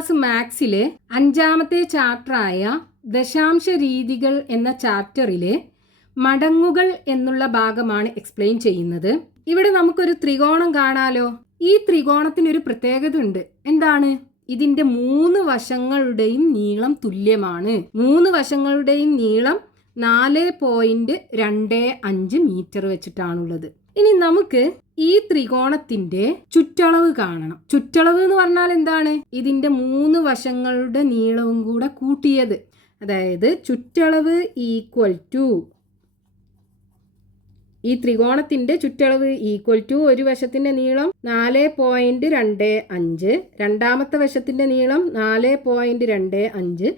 Class മാത്സിലെ അഞ്ചാമത്തെ ചാപ്റ്ററായ ദശാംശ രീതികൾ എന്ന ചാപ്റ്ററിലെ മടങ്ങുകൾ എന്നുള്ള ഭാഗമാണ് എക്സ്പ്ലെയിൻ ചെയ്യുന്നത്. ഇവിടെ നമുക്കൊരു ത്രികോണം കാണാലോ? ഈ ത്രികോണത്തിനൊരു പ്രത്യേകത ഉണ്ട്. എന്താണ്? ഇതിന്റെ മൂന്ന് വശങ്ങളുടെയും നീളം തുല്യമാണ്. മൂന്ന് വശങ്ങളുടെയും നീളം നാല് പോയിന്റ് രണ്ട് അഞ്ച് മീറ്റർ വെച്ചിട്ടാണുള്ളത്. ഇനി നമുക്ക് ഈ ത്രികോണത്തിന്റെ ചുറ്റളവ് കാണണം. ചുറ്റളവ് എന്ന് പറഞ്ഞാൽ എന്താണ്? ഇതിന്റെ മൂന്ന് വശങ്ങളുടെ നീളവും കൂടെ കൂട്ടിയത്. അതായത് ചുറ്റളവ് ഈക്വൽ ടു ഈ ത്രികോണത്തിന്റെ ചുറ്റളവ് ഈക്വൽ ടു ഒരു വശത്തിന്റെ നീളം നാല് പോയിന്റ് രണ്ട് അഞ്ച് രണ്ടാമത്തെ വശത്തിന്റെ നീളം നാല് പോയിന്റ് രണ്ട് അഞ്ച്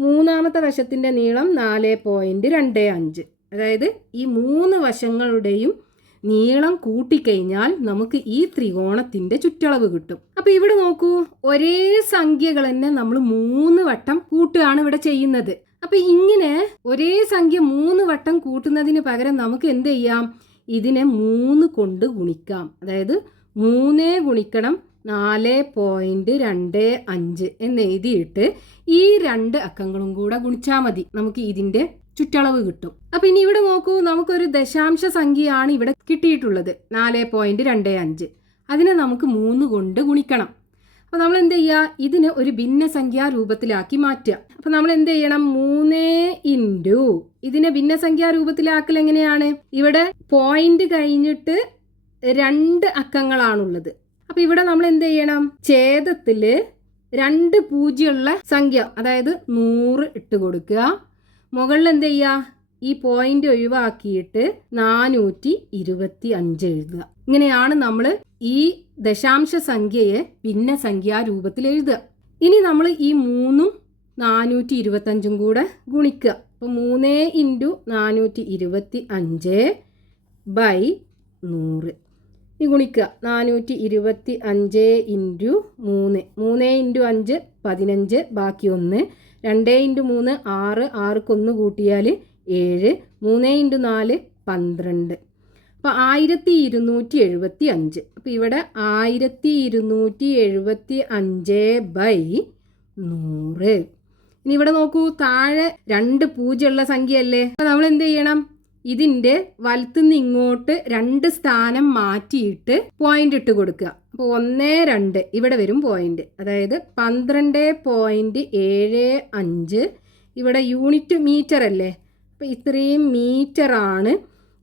മൂന്നാമത്തെ വശത്തിന്റെ നീളം നാല് പോയിന്റ് രണ്ട് അഞ്ച്. അതായത് ഈ മൂന്ന് വശങ്ങളുടെയും നീളം കൂട്ടിക്കഴിഞ്ഞാൽ നമുക്ക് ഈ ത്രികോണത്തിന്റെ ചുറ്റളവ് കിട്ടും. അപ്പൊ ഇവിടെ നോക്കൂ ഒരേ സംഖ്യകൾ തന്നെ നമ്മൾ മൂന്ന് വട്ടം കൂട്ടുകയാണ് ഇവിടെ ചെയ്യുന്നത്. അപ്പൊ ഇങ്ങനെ ഒരേ സംഖ്യ മൂന്ന് വട്ടം കൂട്ടുന്നതിന് പകരം നമുക്ക് എന്ത് ചെയ്യാം? ഇതിനെ മൂന്ന് കൊണ്ട് ഗുണിക്കാം. അതായത് മൂന്നേ ഗുണിക്കണം നാല് പോയിന്റ് രണ്ട് അഞ്ച് എന്ന് എഴുതിയിട്ട് ഈ രണ്ട് അക്കങ്ങളും കൂടെ ഗുണിച്ചാൽ മതി. നമുക്ക് ഇതിന്റെ ചുറ്റളവ് കിട്ടും. അപ്പൊ ഇനി ഇവിടെ നോക്കൂ നമുക്കൊരു ദശാംശ സംഖ്യയാണ് ഇവിടെ കിട്ടിയിട്ടുള്ളത്. നാല് പോയിന്റ് രണ്ട് അഞ്ച്. അതിനെ നമുക്ക് മൂന്ന് കൊണ്ട് ഗുണിക്കണം. അപ്പൊ നമ്മൾ എന്ത് ചെയ്യുക ഇതിന് ഒരു ഭിന്നസംഖ്യാ രൂപത്തിലാക്കി മാറ്റുക. അപ്പൊ നമ്മൾ എന്ത് ചെയ്യണം? മൂന്ന് ഇന്റു. ഇതിനെ ഭിന്നസംഖ്യാ രൂപത്തിലാക്കൽ എങ്ങനെയാണ്? ഇവിടെ പോയിന്റ് കഴിഞ്ഞിട്ട് രണ്ട് അക്കങ്ങളാണുള്ളത്. അപ്പൊ ഇവിടെ നമ്മൾ എന്ത് ചെയ്യണം? ഛേദത്തിൽ രണ്ട് പൂജ്യമുള്ള സംഖ്യ അതായത് നൂറ് ഇട്ട് കൊടുക്കുക. മുകളിൽ എന്ത് ചെയ്യുക ഈ പോയിന്റ് ഒഴിവാക്കിയിട്ട് നാനൂറ്റി ഇരുപത്തി അഞ്ച് എഴുതുക. ഇങ്ങനെയാണ് നമ്മൾ ഈ ദശാംശ സംഖ്യയെ ഭിന്ന സംഖ്യാ രൂപത്തിൽ എഴുതുക. ഇനി നമ്മൾ ഈ മൂന്നും നാനൂറ്റി ഇരുപത്തഞ്ചും കൂടെ ഗുണിക്കുക. അപ്പോൾ മൂന്ന് ഇന്റു നാനൂറ്റി ഇരുപത്തി അഞ്ച് ബൈ നൂറ്. ഈ ഗുണിക്കുക. നാനൂറ്റി ഇരുപത്തി അഞ്ച് ഇന്റു മൂന്ന്. മൂന്ന് ഇന്റു അഞ്ച് പതിനഞ്ച്. ബാക്കി ഒന്ന് രണ്ട് ഇന്റു മൂന്ന് ആറ് ആർക്കൊന്ന് കൂട്ടിയാൽ ഏഴ് മൂന്ന് ഇന്റു നാല് പന്ത്രണ്ട്. അപ്പോൾ ആയിരത്തി ഇരുന്നൂറ്റി എഴുപത്തി അഞ്ച് അപ്പോൾ ഇവിടെ ആയിരത്തി ഇരുന്നൂറ്റി എഴുപത്തി അഞ്ച് ബൈ നൂറ്. ഇനി ഇവിടെ നോക്കൂ താഴെ രണ്ട് പൂജ്യമുള്ള സംഖ്യയല്ലേ? അപ്പോൾ നമ്മൾ എന്ത് ചെയ്യണം? ഇതിന്റെ വലത്തുനിന്ന് ഇങ്ങോട്ട് രണ്ട് സ്ഥാനം മാറ്റിയിട്ട് പോയിന്റ് ഇട്ട് കൊടുക്കുക. അപ്പോൾ ഒന്ന് രണ്ട് ഇവിടെ വരും പോയിന്റ് അതായത് പന്ത്രണ്ട് പോയിന്റ് ഏഴ് അഞ്ച്. ഇവിടെ യൂണിറ്റ് മീറ്റർ അല്ലേ? അപ്പോൾ ഇത്രയും മീറ്ററാണ്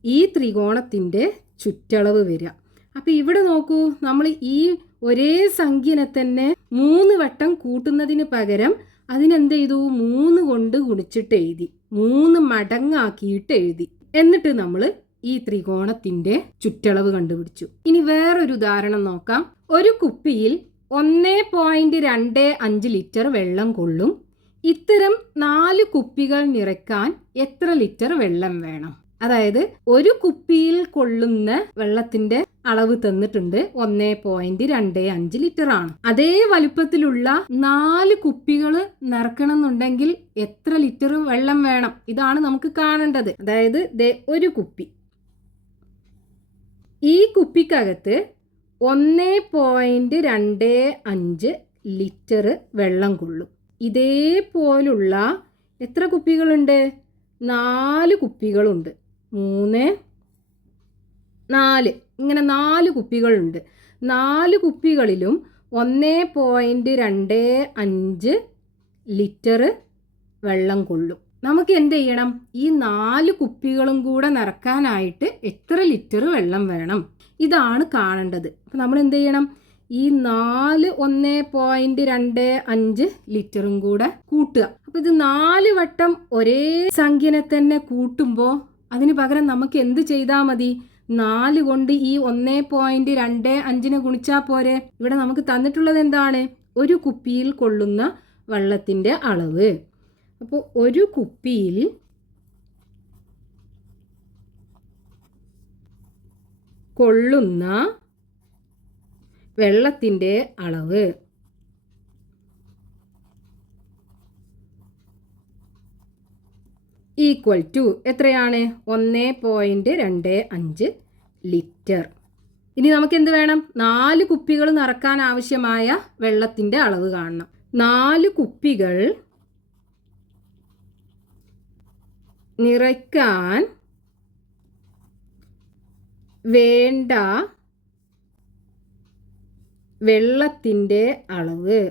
ഈ ത്രികോണത്തിന്റെ ചുറ്റളവ് വരിക. അപ്പോൾ ഇവിടെ നോക്കൂ നമ്മൾ ഈ ഒരേ സംഖ്യനെ തന്നെ മൂന്ന് വട്ടം കൂട്ടുന്നതിന് പകരം അതിനെന്ത് ചെയ്തു മൂന്ന് കൊണ്ട് ഗുണിച്ചിട്ട് എഴുതി. മൂന്ന് മടങ്ങാക്കിയിട്ട് എഴുതി. എന്നിട്ട് നമ്മൾ ഈ ത്രികോണത്തിന്റെ ചുറ്റളവ് കണ്ടുപിടിച്ചു. ഇനി വേറൊരു ഉദാഹരണം നോക്കാം. ഒരു കുപ്പിയിൽ ഒന്ന് പോയിന്റ് രണ്ട് അഞ്ച് ലിറ്റർ വെള്ളം കൊള്ളും. ഇത്തരം നാല് കുപ്പികൾ നിറയ്ക്കാൻ എത്ര ലിറ്റർ വെള്ളം വേണം? അതായത് ഒരു കുപ്പിയിൽ കൊള്ളുന്ന വെള്ളത്തിന്റെ അളവ് തന്നിട്ടുണ്ട് ഒന്നേ പോയിന്റ് രണ്ട് അഞ്ച് ലിറ്റർ ആണ്. അതേ വലുപ്പത്തിലുള്ള നാല് കുപ്പികൾ നിറക്കണം എന്നുണ്ടെങ്കിൽ എത്ര ലിറ്റർ വെള്ളം വേണം? ഇതാണ് നമുക്ക് കാണേണ്ടത്. അതായത് ഒരു കുപ്പി. ഈ കുപ്പിക്കകത്ത് ഒന്നേ പോയിന്റ് അഞ്ച് ലിറ്റർ വെള്ളം കൊള്ളും. ഇതേപോലുള്ള എത്ര കുപ്പികളുണ്ട്? നാല് കുപ്പികളുണ്ട്. മൂന്ന് നാല്. ഇങ്ങനെ നാല് കുപ്പികളുണ്ട്. നാല് കുപ്പികളിലും ഒന്ന് പോയിന്റ് രണ്ട് അഞ്ച് ലിറ്റർ വെള്ളം കൊള്ളും. നമുക്ക് എന്ത് ചെയ്യണം? ഈ നാല് കുപ്പികളും കൂടെ നിറക്കാനായിട്ട് എത്ര ലിറ്റർ വെള്ളം വേണം ഇതാണ് കാണേണ്ടത്. അപ്പം നമ്മൾ എന്ത് ചെയ്യണം? ഈ നാല് ഒന്ന് പോയിന്റ് രണ്ട് അഞ്ച് ലിറ്ററും കൂടെ കൂട്ടുക. അപ്പം ഇത് നാല് വട്ടം ഒരേ സംഖ്യനെ തന്നെ കൂട്ടുമ്പോൾ അതിന് പകരം നമുക്ക് എന്ത് ചെയ്താൽ മതി? നാല് കൊണ്ട് ഈ ഒന്നേ പോയിന്റ് രണ്ട് അഞ്ചിനെ ഗുണിച്ചാൽ പോരെ. ഇവിടെ നമുക്ക് തന്നിട്ടുള്ളത് എന്താണ്? ഒരു കുപ്പിയിൽ കൊള്ളുന്ന വെള്ളത്തിന്റെ അളവ്. അപ്പോൾ ഒരു കുപ്പിയിൽ കൊള്ളുന്ന വെള്ളത്തിന്റെ അളവ്. ഈക്വൽ ടു എത്രയാണ്? ഒന്ന് പോയിന്റ് രണ്ട് അഞ്ച് ലിറ്റർ. ഇനി നമുക്ക് എന്ത് വേണം? നാല് കുപ്പികൾ നിറക്കാൻ ആവശ്യമായ വെള്ളത്തിന്റെ അളവ് കാണണം. നാല് കുപ്പികൾ നിറയ്ക്കാൻ വേണ്ട വെള്ളത്തിന്റെ അളവ്.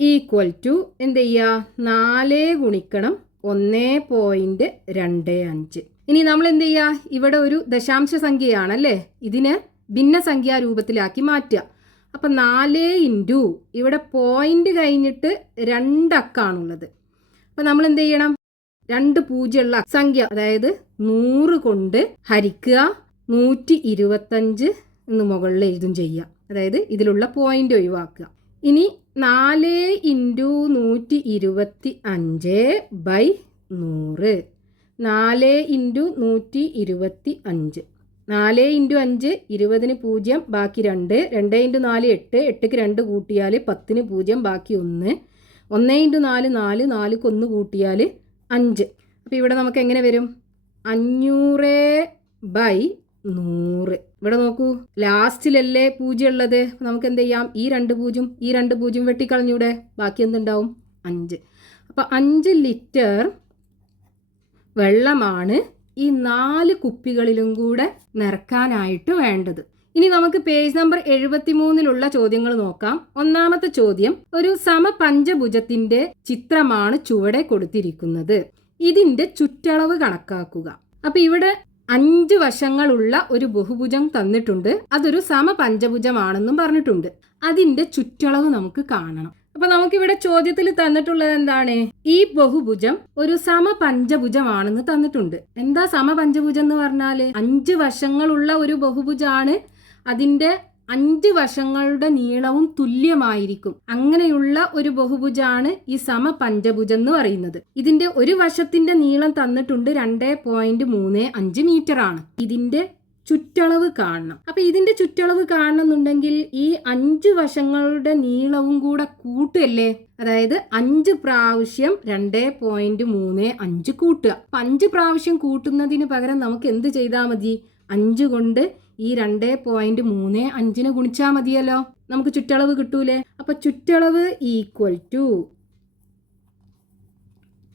ഈക്വൽ ടു എന്ത് ചെയ്യുക? നാല് ഗുണിക്കണം ഒന്ന് പോയിന്റ് രണ്ട് അഞ്ച്. ഇനി നമ്മൾ എന്ത് ചെയ്യുക? ഇവിടെ ഒരു ദശാംശ സംഖ്യയാണല്ലേ? ഇതിനെ ഭിന്നസംഖ്യാ രൂപത്തിലാക്കി മാറ്റുക. അപ്പം നാല് ഇന്റു ഇവിടെ പോയിന്റ് കഴിഞ്ഞിട്ട് രണ്ടക്കാണുള്ളത് അപ്പം നമ്മൾ എന്ത് ചെയ്യണം? രണ്ട് പൂജ്യമുള്ള സംഖ്യ അതായത് നൂറ് കൊണ്ട് ഹരിക്കുക നൂറ്റി ഇരുപത്തഞ്ച് എന്ന് മുകളിൽ എഴുതും ചെയ്യുക. അതായത് ഇതിലുള്ള പോയിന്റ് ഒഴിവാക്കുക. ഇനി നാല് ഇന്റു നൂറ്റി ഇരുപത്തി അഞ്ച് ബൈ നൂറ്. നാല് ഇന്റു നൂറ്റി ഇരുപത്തി അഞ്ച്. നാല് ഇന്റു അഞ്ച് ഇരുപതിന് പൂജ്യം ബാക്കി രണ്ട്. രണ്ട് ഇന്റു നാല് എട്ട് എട്ടിക്ക് രണ്ട് കൂട്ടിയാൽ പത്തിന് പൂജ്യം ബാക്കി ഒന്ന്. ഒന്ന് ഇന്റു നാല് നാല്. നാലുക്ക് ഒന്ന് കൂട്ടിയാൽ അഞ്ച്. അപ്പോൾ ഇവിടെ നമുക്ക് എങ്ങനെ വരും? അഞ്ഞൂറ് ബൈ നൂറ്. ഇവിടെ നോക്കൂ ലാസ്റ്റിലല്ലേ പൂജ്യം ഉള്ളത് നമുക്ക് എന്ത് ചെയ്യാം? ഈ രണ്ട് പൂജ്യം ഈ രണ്ട് പൂജ്യം വെട്ടിക്കളഞ്ഞൂടെ. ബാക്കി എന്തുണ്ടാവും? അഞ്ച്. അപ്പം അഞ്ച് ലിറ്റർ വെള്ളമാണ് ഈ നാല് കുപ്പികളിലും കൂടെ നിറക്കാനായിട്ട് വേണ്ടത്. ഇനി നമുക്ക് പേജ് നമ്പർ എഴുപത്തി മൂന്നിലുള്ള ചോദ്യങ്ങൾ നോക്കാം. ഒന്നാമത്തെ ചോദ്യം ഒരു സമപഞ്ചഭുജത്തിന്റെ ചിത്രമാണ് ചുവടെ കൊടുത്തിരിക്കുന്നത്. ഇതിന്റെ ചുറ്റളവ് കണക്കാക്കുക. അപ്പൊ ഇവിടെ അഞ്ച് വശങ്ങളുള്ള ഒരു ബഹുഭുജം തന്നിട്ടുണ്ട്. അതൊരു സമപഞ്ചഭുജമാണെന്നും പറഞ്ഞിട്ടുണ്ട്. അതിന്റെ ചുറ്റളവ് നമുക്ക് കാണണം. അപ്പൊ നമുക്കിവിടെ ചോദ്യത്തിൽ തന്നിട്ടുള്ളത് എന്താണ്? ഈ ബഹുഭുജം ഒരു സമപഞ്ചഭുജമാണെന്ന് തന്നിട്ടുണ്ട്. എന്താ സമപഞ്ചഭുജം എന്ന് പറഞ്ഞാൽ? അഞ്ച് വശങ്ങളുള്ള ഒരു ബഹുഭുജാണ്. അതിന്റെ അഞ്ച് വശങ്ങളുടെ നീളവും തുല്യമായിരിക്കും. അങ്ങനെയുള്ള ഒരു ബഹുഭുജാണ് ഈ സമ സമപഞ്ചഭുജം എന്ന് പറയുന്നത്. ഇതിന്റെ ഒരു വശത്തിന്റെ നീളം തന്നിട്ടുണ്ട് രണ്ട് പോയിന്റ് മൂന്ന് അഞ്ച് മീറ്റർ ആണ്. ഇതിന്റെ ചുറ്റളവ് കാണണം. അപ്പൊ ഇതിന്റെ ചുറ്റളവ് കാണണമെന്നുണ്ടെങ്കിൽ ഈ അഞ്ചു വശങ്ങളുടെ നീളവും കൂടെ കൂട്ടല്ലേ അതായത് അഞ്ച് പ്രാവശ്യം രണ്ട് പോയിന്റ് മൂന്ന് അഞ്ച് കൂട്ടുക. അപ്പൊ അഞ്ച് പ്രാവശ്യം കൂട്ടുന്നതിന് പകരം നമുക്ക് എന്ത് ചെയ്താൽ മതി? അഞ്ച് കൊണ്ട് ഈ രണ്ട് പോയിന്റ് മൂന്ന് അഞ്ചിന് ഗുണിച്ചാൽ മതിയല്ലോ. നമുക്ക് ചുറ്റളവ് കിട്ടൂലേ? അപ്പൊ ചുറ്റളവ് ഈക്വൽ ടു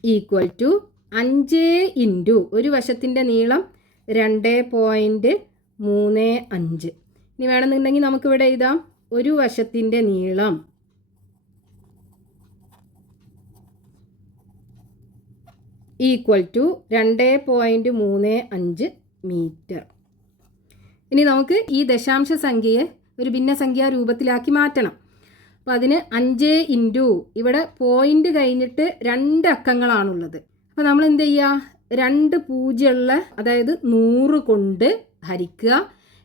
ഈക്വൽ ടു അഞ്ച് ഇന്റു ഒരു വശത്തിന്റെ നീളം രണ്ട് പോയിന്റ് മൂന്ന് അഞ്ച്. ഇനി വേണമെന്നുണ്ടെങ്കിൽ നമുക്കിവിടെ എഴുതാം. ഒരു വശത്തിന്റെ നീളം ഈക്വൽ ടു രണ്ട് പോയിന്റ് മൂന്ന് അഞ്ച് മീറ്റർ ഇനി നമുക്ക് ഈ ദശാംശ സംഖ്യയെ ഒരു ഭിന്നസംഖ്യാ രൂപത്തിലാക്കി മാറ്റണം. അപ്പോൾ അതിന് അഞ്ച് ഇന്റു ഇവിടെ പോയിന്റ് കഴിഞ്ഞിട്ട് രണ്ട് അക്കങ്ങളാണുള്ളത്. അപ്പോൾ നമ്മൾ എന്ത് ചെയ്യുക രണ്ട് പൂജ്യമുള്ള അതായത് നൂറ് കൊണ്ട് ഹരിക്കുക.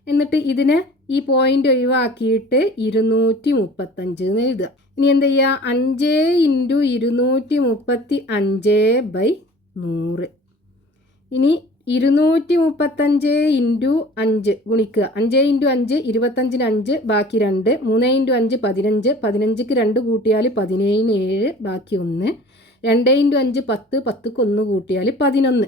എന്നിട്ട് ഇതിനെ ഈ പോയിന്റ് ഒഴിവാക്കിയിട്ട് ഇരുന്നൂറ്റി മുപ്പത്തഞ്ച് എന്ന് എഴുതുക. ഇനി എന്ത് ചെയ്യുക അഞ്ച് ഇന്റു ഇരുന്നൂറ്റി മുപ്പത്തി അഞ്ച് ബൈ നൂറ്. ഇനി ഇരുന്നൂറ്റി മുപ്പത്തഞ്ച് ഇന്റു അഞ്ച് ഗുണിക്കുക. അഞ്ച് ഇന്റു അഞ്ച് ഇരുപത്തഞ്ചിന് അഞ്ച് ബാക്കി രണ്ട്. മൂന്ന് ഇന്റു അഞ്ച് പതിനഞ്ച്. പതിനഞ്ചിക്ക് രണ്ട് കൂട്ടിയാൽ പതിനേഴിന് ഏഴ് ബാക്കി ഒന്ന്. രണ്ട് ഇന്റു അഞ്ച് പത്ത്. പത്തുക്ക് ഒന്ന് കൂട്ടിയാൽ പതിനൊന്ന്.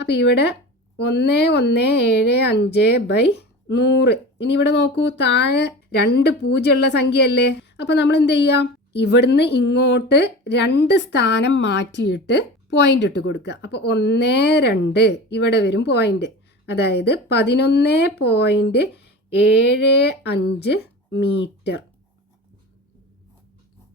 അപ്പോൾ ഇവിടെ ഒന്ന് ഒന്ന് ഏഴ് അഞ്ച് ബൈ നൂറ്. ഇനി ഇവിടെ നോക്കൂ താഴെ രണ്ട് പൂജ്യമുള്ള സംഖ്യയല്ലേ? അപ്പോൾ നമ്മൾ എന്ത് ചെയ്യാം? ഇവിടുന്ന് ഇങ്ങോട്ട് രണ്ട് സ്ഥാനം മാറ്റിയിട്ട് പോയിന്റ് ഇട്ട് കൊടുക്കുക. അപ്പോൾ ഒന്ന് രണ്ട് ഇവിടെ വരും പോയിന്റ് അതായത് പതിനൊന്ന് പോയിന്റ് ഏഴ് അഞ്ച് മീറ്റർ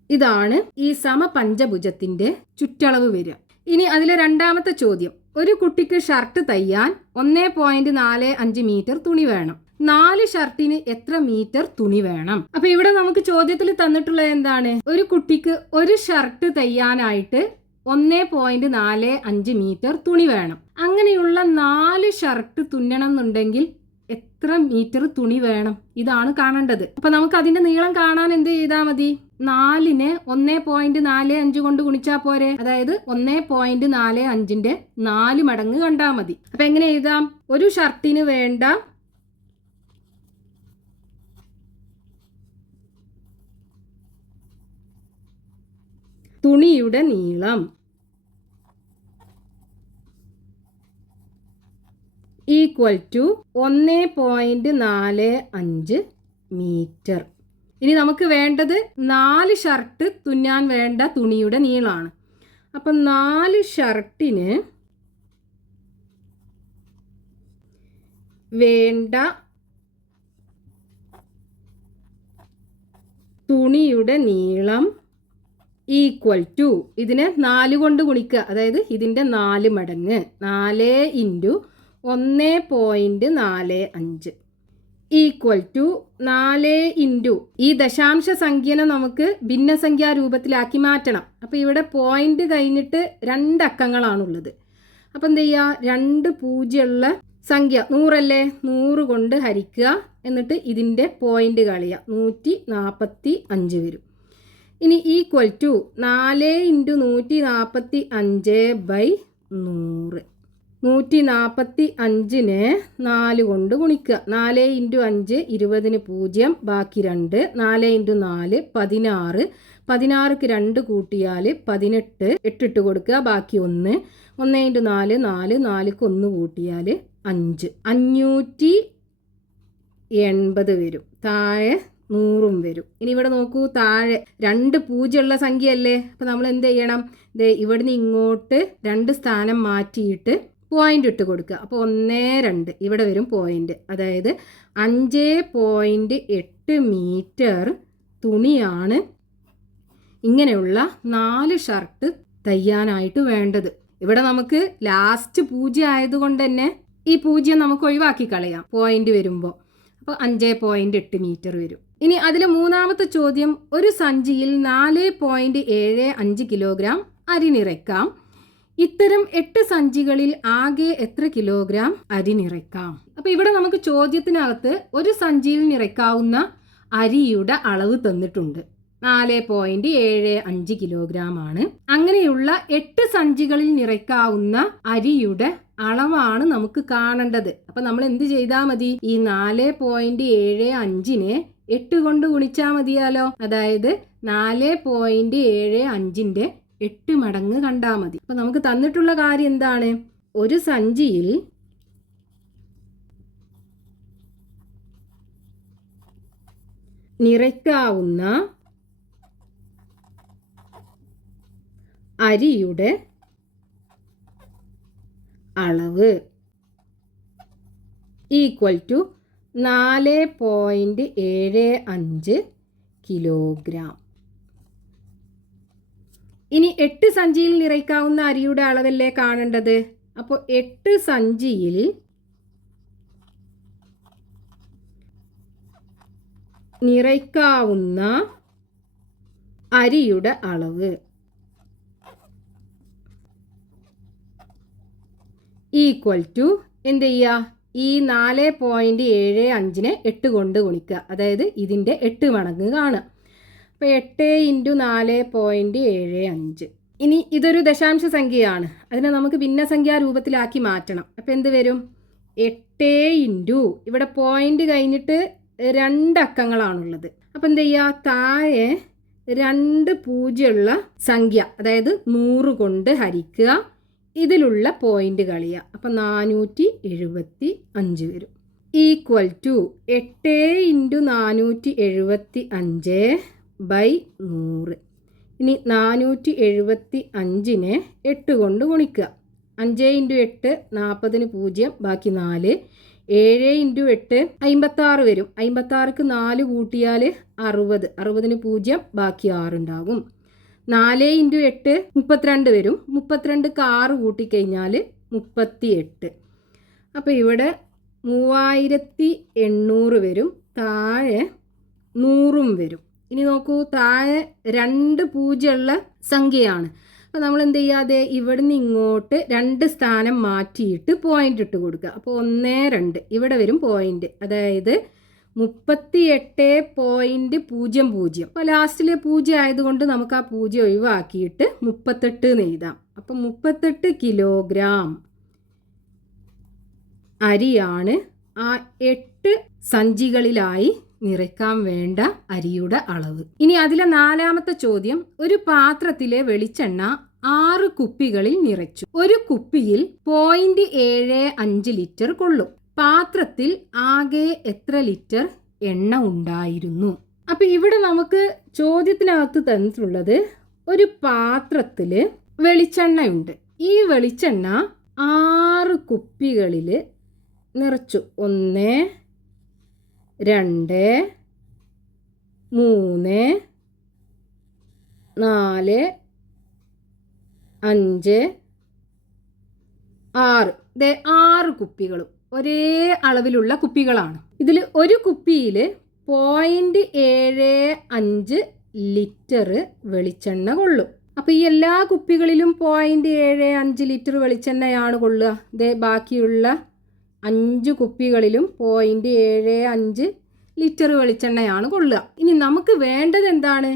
ഇതാണ് ഈ സമപഞ്ചഭുജത്തിന്റെ ചുറ്റളവ് വരിക. ഇനി അതിലെ രണ്ടാമത്തെ ചോദ്യം. ഒരു കുട്ടിക്ക് ഷർട്ട് തയ്യാൻ ഒന്ന് പോയിന്റ് നാല് അഞ്ച് മീറ്റർ തുണി വേണം. നാല് ഷർട്ടിന് എത്ര മീറ്റർ തുണി വേണം? അപ്പൊ ഇവിടെ നമുക്ക് ചോദ്യത്തിൽ തന്നിട്ടുള്ളത് എന്താണ്? ഒരു കുട്ടിക്ക് ഒരു ഷർട്ട് തയ്യാനായിട്ട് ഒന്നേ പോയിന്റ് നാല് അഞ്ച് മീറ്റർ തുണി വേണം. അങ്ങനെയുള്ള നാല് ഷർട്ട് തുന്നണം എന്നുണ്ടെങ്കിൽ എത്ര മീറ്റർ തുണി വേണം? ഇതാണ് കാണേണ്ടത്. അപ്പൊ നമുക്ക് അതിന്റെ നീളം കാണാൻ എന്ത് ചെയ്താൽ മതി? നാലിന് ഒന്നേ പോയിന്റ് നാല് അഞ്ച് കൊണ്ട് ഗുണിച്ചാൽ പോരെ? അതായത് ഒന്നേ പോയിന്റ് നാല് അഞ്ചിന്റെ നാല് മടങ്ങ് കണ്ടാൽ മതി. അപ്പൊ എങ്ങനെ എഴുതാം? ഒരു ഷർട്ടിന് വേണ്ട തുണിയുടെ നീളം. ഈക്വൽ ടു ഒന്ന് പോയിന്റ് നാല് അഞ്ച് മീറ്റർ. ഇനി നമുക്ക് വേണ്ടത് നാല് ഷർട്ട് തുന്നാൻ വേണ്ട തുണിയുടെ നീളമാണ് അപ്പം നാല് ഷർട്ടിന് വേണ്ട തുണിയുടെ നീളം ഈക്വൽ ടു. ഇതിനെ നാല് കൊണ്ട് ഗുണിക്കുക. അതായത് ഇതിന്റെ നാല് മടങ്ങ്. നാല് ഇന്റു ഒന്ന് പോയിന്റ് നാല് അഞ്ച്. ഈക്വൽ ടു നാല് ഇന്റു ഈ ദശാംശ സംഖ്യനെ നമുക്ക് ഭിന്നസംഖ്യാ രൂപത്തിലാക്കി മാറ്റണം. അപ്പോൾ ഇവിടെ പോയിന്റ് കഴിഞ്ഞിട്ട് രണ്ട് അക്കങ്ങളാണുള്ളത് അപ്പം എന്ത് ചെയ്യുക രണ്ട് പൂജ്യമുള്ള സംഖ്യ. നൂറല്ലേ? നൂറ് കൊണ്ട് ഹരിക്കുക. എന്നിട്ട് ഇതിന്റെ പോയിന്റ് കളയുക. നൂറ്റി നാൽപ്പത്തി അഞ്ച് വരും. ഇനി ഈക്വൽ ടു നാല് ഇന്റു നൂറ്റി നാൽപ്പത്തി അഞ്ച് ബൈ നൂറ്. നൂറ്റി നാൽപ്പത്തി അഞ്ചിന് നാല് കൊണ്ട് ഗുണിക്കുക. നാല് ഇന്റു അഞ്ച് ഇരുപതിന് പൂജ്യം ബാക്കി രണ്ട്. നാല് ഇന്റു നാല് പതിനാറ്. പതിനാറുക്ക് രണ്ട് കൂട്ടിയാൽ പതിനെട്ട്. എട്ടിട്ട് കൊടുക്കുക ബാക്കി ഒന്ന്. ഒന്ന് ഇന്റു നാല് നാല്. നാലുക്ക് ഒന്ന് കൂട്ടിയാൽ അഞ്ച്. അഞ്ഞൂറ്റി എൺപത് വരും. താഴെ നൂറും വരും. ഇനി ഇവിടെ നോക്കൂ താഴെ രണ്ട് പൂജ്യമുള്ള സംഖ്യയല്ലേ? അപ്പം നമ്മൾ എന്ത് ചെയ്യണം? ദേ ഇവിടുന്ന് ഇങ്ങോട്ട് രണ്ട് സ്ഥാനം മാറ്റിയിട്ട് പോയിന്റ് ഇട്ട് കൊടുക്കുക. അപ്പോൾ ഒന്നേ രണ്ട്. ഇവിടെ വരും പോയിന്റ് അതായത് അഞ്ച് പോയിന്റ് എട്ട് മീറ്റർ തുണിയാണ് ഇങ്ങനെയുള്ള നാല് ഷർട്ട് തയ്യാനായിട്ട് വേണ്ടത്. ഇവിടെ നമുക്ക് ലാസ്റ്റ് പൂജ്യം ആയതുകൊണ്ട് തന്നെ ഈ പൂജ്യം നമുക്ക് ഒഴിവാക്കി കളയാം. പോയിന്റ് വരുമ്പോൾ അപ്പോൾ അഞ്ച് പോയിന്റ് എട്ട് മീറ്റർ വരും. ഇനി അതിൽ മൂന്നാമത്തെ ചോദ്യം. ഒരു സഞ്ചിയിൽ നാല് പോയിന്റ് ഏഴ് അഞ്ച് കിലോഗ്രാം അരി നിറയ്ക്കാം. ഇത്തരം എട്ട് സഞ്ചികളിൽ ആകെ എത്ര കിലോഗ്രാം അരി നിറയ്ക്കാം? അപ്പൊ ഇവിടെ നമുക്ക് ചോദ്യത്തിനകത്ത് ഒരു സഞ്ചിയിൽ നിറയ്ക്കാവുന്ന അരിയുടെ അളവ് തന്നിട്ടുണ്ട്. നാല് പോയിന്റ് ഏഴ് അഞ്ച് കിലോഗ്രാം ആണ്. അങ്ങനെയുള്ള എട്ട് സഞ്ചികളിൽ നിറയ്ക്കാവുന്ന അരിയുടെ അളവാണ് നമുക്ക് കാണേണ്ടത്. അപ്പൊ നമ്മൾ എന്ത് ചെയ്താൽ മതി? ഈ നാല് പോയിന്റ് ഏഴ് അഞ്ചിനെ എട്ട് കൊണ്ട് ഗുണിച്ചാൽ മതിയാലോ? അതായത് നാല് പോയിന്റ് ഏഴ് അഞ്ചിന്റെ എട്ട് മടങ്ങ് കണ്ടാൽ മതി. അപ്പം നമുക്ക് തന്നിട്ടുള്ള കാര്യം എന്താണ്? ഒരു സഞ്ചിയിൽ നിറയ്ക്കാവുന്ന അരിയുടെ അളവ് ഈക്വൽ ടു നാല് പോയിന്റ് ഏഴ് അഞ്ച് കിലോഗ്രാം. ഇനി എട്ട് സഞ്ചിയിൽ നിറയ്ക്കാവുന്ന അരിയുടെ അളവല്ലേ കാണേണ്ടത്? അപ്പോൾ എട്ട് സഞ്ചിയിൽ നിറയ്ക്കാവുന്ന അരിയുടെ അളവ് ഈക്വൽ ടു എന്ത് ചെയ്യുക ഈ നാല് പോയിന്റ് ഏഴ് അഞ്ചിനെ എട്ട് കൊണ്ട് ഗുണിക്കുക. അതായത് ഇതിന്റെ എട്ട് മടങ്ങ് കാണുക. അപ്പോൾ എട്ട് ഇന്റു നാല് പോയിന്റ് ഏഴ് അഞ്ച്. ഇനി ഇതൊരു ദശാംശ സംഖ്യയാണ്. അതിനെ നമുക്ക് ഭിന്നസംഖ്യാ രൂപത്തിലാക്കി മാറ്റണം. അപ്പോൾ എന്ത് വരും? എട്ട് ഇന്റു ഇവിടെ പോയിന്റ് കഴിഞ്ഞിട്ട് രണ്ട് അക്കങ്ങളാണുള്ളത്. അപ്പോൾ എന്ത് ചെയ്യുക താഴെ രണ്ട് പൂജ്യമുള്ള സംഖ്യ അതായത് നൂറ് കൊണ്ട് ഹരിക്കുക. ഇതിലുള്ള പോയിന്റ് കളിയുക. അപ്പം നാനൂറ്റി എഴുപത്തി അഞ്ച് വരും. ഈക്വൽ ടു എട്ട് ഇന്റു നാനൂറ്റി എഴുപത്തി അഞ്ച് ബൈ നൂറ്. ഇനി നാനൂറ്റി എഴുപത്തി അഞ്ചിനെ എട്ട് കൊണ്ട് ഗുണിക്കുക. അഞ്ച് ഇന്റു എട്ട് നാൽപ്പതിന് പൂജ്യം ബാക്കി നാല്. ഏഴ് ഇന്റു എട്ട് അമ്പത്താറ് വരും. അമ്പത്താറുക്ക് നാല് കൂട്ടിയാൽ അറുപത്. അറുപതിന് പൂജ്യം ബാക്കി ആറുണ്ടാകും നാല് ഇന്റു എട്ട് മുപ്പത്തിരണ്ട് വരും. മുപ്പത്തിരണ്ടുക്ക് ആറ് കൂട്ടിക്കഴിഞ്ഞാൽ മുപ്പത്തി എട്ട് അപ്പോൾ ഇവിടെ മൂവായിരത്തി എണ്ണൂറ് വരും. താഴെ നൂറും വരും. ഇനി നോക്കൂ താഴെ രണ്ട് പൂജ്യമുള്ള സംഖ്യയാണ്. അപ്പോൾ നമ്മൾ എന്ത് ചെയ്യാതെ ഇവിടുന്ന് ഇങ്ങോട്ട് രണ്ട് സ്ഥാനം മാറ്റിയിട്ട് പോയിന്റ് ഇട്ട് കൊടുക്കുക. അപ്പോൾ ഒന്ന് രണ്ട്. ഇവിടെ വരും പോയിന്റ് അതായത് മുപ്പത്തി എട്ട് പോയിന്റ് പൂജ്യം പൂജ്യം. അപ്പോൾ ലാസ്റ്റിലെ പൂജ്യം ആയതുകൊണ്ട് നമുക്ക് ആ പൂജ്യം ഒഴിവാക്കിയിട്ട് മുപ്പത്തെട്ട് എന്ന് എഴുതാം. അപ്പം മുപ്പത്തെട്ട് കിലോഗ്രാം അരിയാണ് ആ എട്ട് സഞ്ചികളിലായി നിറയ്ക്കാൻ വേണ്ട അരിയുടെ അളവ്. ഇനി അതിലെ നാലാമത്തെ ചോദ്യം ഒരു പാത്രത്തിലെ വെളിച്ചെണ്ണ ആറ് കുപ്പികളിൽ നിറച്ചു. ഒരു കുപ്പിയിൽ പോയിന്റ് ഏഴ് അഞ്ച് ലിറ്റർ കൊള്ളും. പാത്രത്തിൽ ആകെ എത്ര ലിറ്റർ എണ്ണ ഉണ്ടായിരുന്നു? അപ്പൊ ഇവിടെ നമുക്ക് ചോദ്യത്തിനകത്ത് തന്നിട്ടുള്ളത് ഒരു പാത്രത്തിൽ വെളിച്ചെണ്ണയുണ്ട്. ഈ വെളിച്ചെണ്ണ ആറ് കുപ്പികളിൽ നിറച്ചു. ഒന്ന് രണ്ട് മൂന്ന് നാല് അഞ്ച് ആറ്. ദേ ആറ് കുപ്പികളും. ഒരേ അളവിലുള്ള കുപ്പികളാണ്. ഇതിൽ ഒരു കുപ്പിയിൽ പോയിന്റ് ഏഴ് അഞ്ച് ലിറ്റർ വെളിച്ചെണ്ണ കൊള്ളും. അപ്പോൾ ഈ എല്ലാ കുപ്പികളിലും പോയിന്റ് ഏഴ് അഞ്ച് ലിറ്റർ വെളിച്ചെണ്ണയാണ് കൊള്ളുക. ദേ ബാക്കിയുള്ള അഞ്ച് കുപ്പികളിലും പോയിന്റ് ഏഴ് അഞ്ച് ലിറ്റർ വെളിച്ചെണ്ണയാണ് കൊള്ളുക. ഇനി നമുക്ക് വേണ്ടത് എന്താണ്?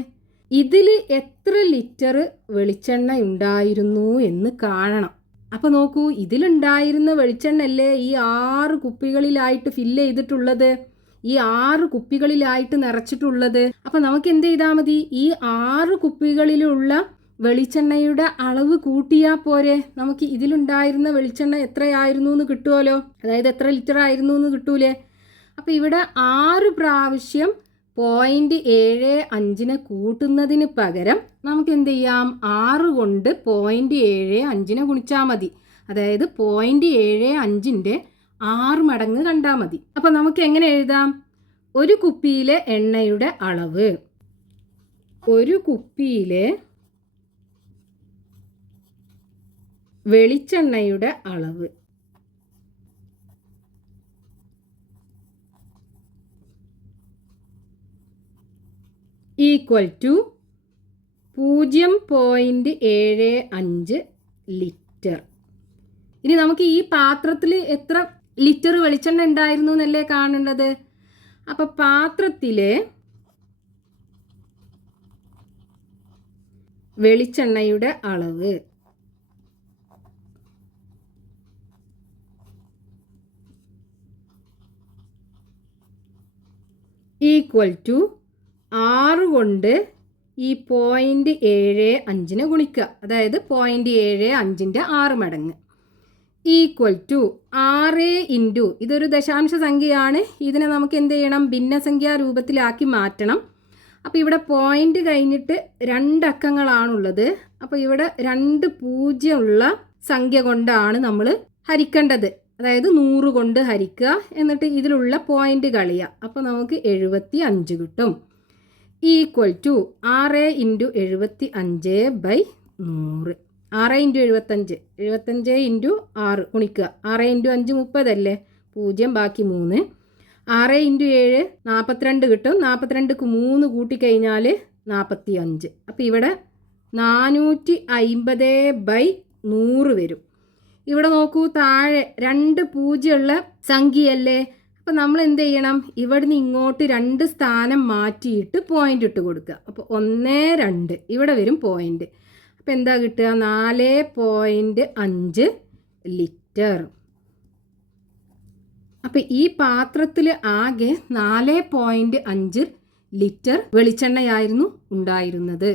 ഇതിൽ എത്ര ലിറ്റർ വെളിച്ചെണ്ണ ഉണ്ടായിരുന്നു എന്ന് കാണണം. അപ്പോൾ നോക്കൂ ഇതിലുണ്ടായിരുന്ന വെളിച്ചെണ്ണ അല്ലേ ഈ ആറ് കുപ്പികളിലായിട്ട് ഫില്ല് ചെയ്തിട്ടുള്ളത്? ഈ ആറ് കുപ്പികളിലായിട്ട് നിറച്ചിട്ടുള്ളത്. അപ്പോൾ നമുക്ക് എന്ത് ചെയ്താൽ മതി? ഈ ആറ് കുപ്പികളിലുള്ള വെളിച്ചെണ്ണയുടെ അളവ് കൂട്ടിയാൽ പോരെ. നമുക്ക് ഇതിലുണ്ടായിരുന്ന വെളിച്ചെണ്ണ എത്രയായിരുന്നു എന്ന് കിട്ടുമല്ലോ അതായത് എത്ര ലിറ്റർ ആയിരുന്നു എന്ന് കിട്ടൂലേ? അപ്പോൾ ഇവിടെ ആറ് പ്രാവശ്യം പോയിന്റ് ഏഴ് അഞ്ചിനെ കൂട്ടുന്നതിന് പകരം നമുക്ക് എന്ത് ചെയ്യാം? ആറ് കൊണ്ട് പോയിന്റ് ഏഴ് അഞ്ചിനെ ഗുണിച്ചാൽ മതി. അതായത് പോയിന്റ് ഏഴ് അഞ്ചിന്റെ ആറ് മടങ്ങ് കണ്ടാൽ മതി. അപ്പം നമുക്ക് എങ്ങനെ എഴുതാം? ഒരു കുപ്പിയിലെ എണ്ണയുടെ അളവ്. ഒരു കുപ്പിയിലെ വെളിച്ചെണ്ണയുടെ അളവ്. ഈക്വൽ ടു പൂജ്യം പോയിന്റ് ഏഴ് അഞ്ച് ലിറ്റർ. ഇനി നമുക്ക് ഈ പാത്രത്തിൽ എത്ര ലിറ്റർ വെളിച്ചെണ്ണ ഉണ്ടായിരുന്നു എന്നല്ലേ കാണേണ്ടത്? അപ്പോൾ പാത്രത്തിൽ വെളിച്ചെണ്ണയുടെ അളവ്. ഈക്വൽ ടു ആറ് കൊണ്ട് ഈ പോയിന്റ് ഏഴ് അഞ്ചിനെ ഗുണിക്കുക. അതായത് പോയിന്റ് ഏഴ് അഞ്ചിന്റെ ആറ് മടങ്ങ്. ഈക്വൽ ടു ആറ് ഇന്റു ഇതൊരു ദശാംശ സംഖ്യയാണ്. ഇതിനെ നമുക്ക് എന്ത് ചെയ്യണം? ഭിന്നസംഖ്യാ രൂപത്തിലാക്കി മാറ്റണം. അപ്പോൾ ഇവിടെ പോയിന്റ് കഴിഞ്ഞിട്ട് രണ്ടക്കങ്ങളാണുള്ളത്. അപ്പോൾ ഇവിടെ രണ്ട് പൂജ്യമുള്ള സംഖ്യ കൊണ്ടാണ് നമ്മൾ ഹരിക്കേണ്ടത്. അതായത് നൂറ് കൊണ്ട് ഹരിക്കുക എന്നിട്ട് ഇതിലുള്ള പോയിന്റ് കളിയുക അപ്പോൾ നമുക്ക് എഴുപത്തി അഞ്ച് കിട്ടും. ഈക്വൽ ടു ആറ് ഇന്റു എഴുപത്തി അഞ്ച് ബൈ നൂറ്. ആറ് ഇന്റു എഴുപത്തഞ്ച് എഴുപത്തഞ്ച് ഇന്റു ആറ് ഗുണിക്കുക. ആറ് ഇന്റു അഞ്ച് മുപ്പതല്ലേ പൂജ്യം ബാക്കി മൂന്ന്. ആറ് ഇന്റു ഏഴ് നാൽപ്പത്തിരണ്ട് കിട്ടും. നാൽപ്പത്തിരണ്ടിക്ക് മൂന്ന് കൂട്ടിക്കഴിഞ്ഞാൽ നാൽപ്പത്തി അഞ്ച് അപ്പോൾ ഇവിടെ നാനൂറ്റി അയിമ്പത് ബൈ നൂറ് വരും. ഇവിടെ നോക്കൂ താഴെ രണ്ട് പൂജ്യമുള്ള സംഖ്യയല്ലേ? അപ്പം നമ്മൾ എന്ത് ചെയ്യണം? ഇവിടുന്ന് ഇങ്ങോട്ട് രണ്ട് സ്ഥാനം മാറ്റിയിട്ട് പോയിന്റ് ഇട്ട് കൊടുക്കുക. അപ്പോൾ ഒന്ന് രണ്ട്. ഇവിടെ വരും പോയിന്റ് അപ്പോൾ എന്താ കിട്ടുക? നാല് പോയിന്റ് അഞ്ച് ലിറ്റർ. അപ്പോൾ ഈ പാത്രത്തിൽ ആകെ നാല് പോയിന്റ് അഞ്ച് ലിറ്റർ വെളിച്ചെണ്ണയായിരുന്നു ഉണ്ടായിരുന്നത്.